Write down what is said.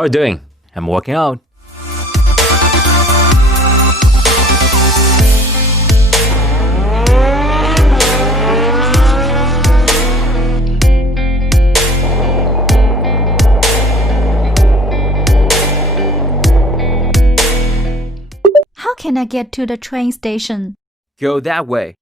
How are you doing? I'm working out. How can I get to the train station? Go that way.